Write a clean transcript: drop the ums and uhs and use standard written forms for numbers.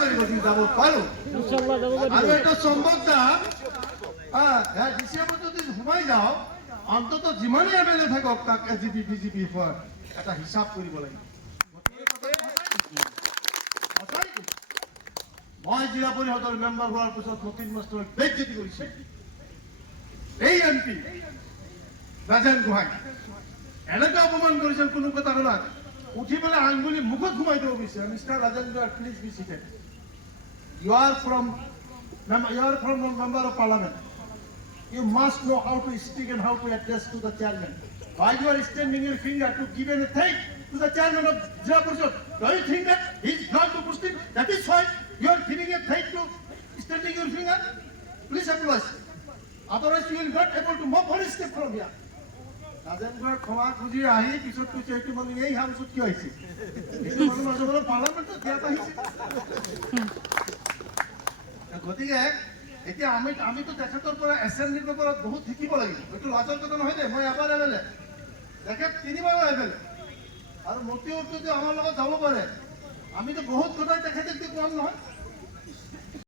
কৰিব যাব পাৰোঁ আৰু এটা সম্ভৱতা ডিচেম্বৰত যদি সোমাই যাওঁ অন্তত যিমানেই এম এল এ থাকক তাক এজিপি বিজেপি এটা হিচাপ কৰিব লাগিব মই জিলা পৰিষদৰ মেম্বাৰ হোৱাৰ পিছত মতিন মাষ্টৰক বেজ্জতি কৰিছে এই এমপি ৰাজেন গোহাঁই এনেকৈ অপমান কৰিছিল কোনো কথা শুনা উঠি পেলাই আঙুলি মুখত সোমাই দিব বিচাৰে mister Rajen Gohain please be seated you are from member of parliament you must know how to speak and how to address to the chairman why you are extending your finger to give a thank to the chairman of Jila Parishad do you think that he is not to Muslim that is why you are giving a thank to extending your finger please apologize otherwise you will not able to move one step from here Rajen Gohain ক্ষমা খুজি আহি পিছত কৈছে এইটো মানে এই হাউচত কিয় আহিছে এইটো মানে মাজে মাজে পাৰ্লামেণ্টত দিয়াত আহিছে গতিকে এতিয়া আমিতো তেখেতৰ পৰা এছেম্বলিৰ পৰা বহুত শিকিব লাগিব এইটো লাজৰ কথা নহয় দে মই এবাৰ এম এল এ তেখেত তিনিবাৰো এম এল এ আৰু মতিউৰটো যে আমাৰ লগত যাব পাৰে আমিতো বহুত কথাই তেখেতক কোৱা নহয়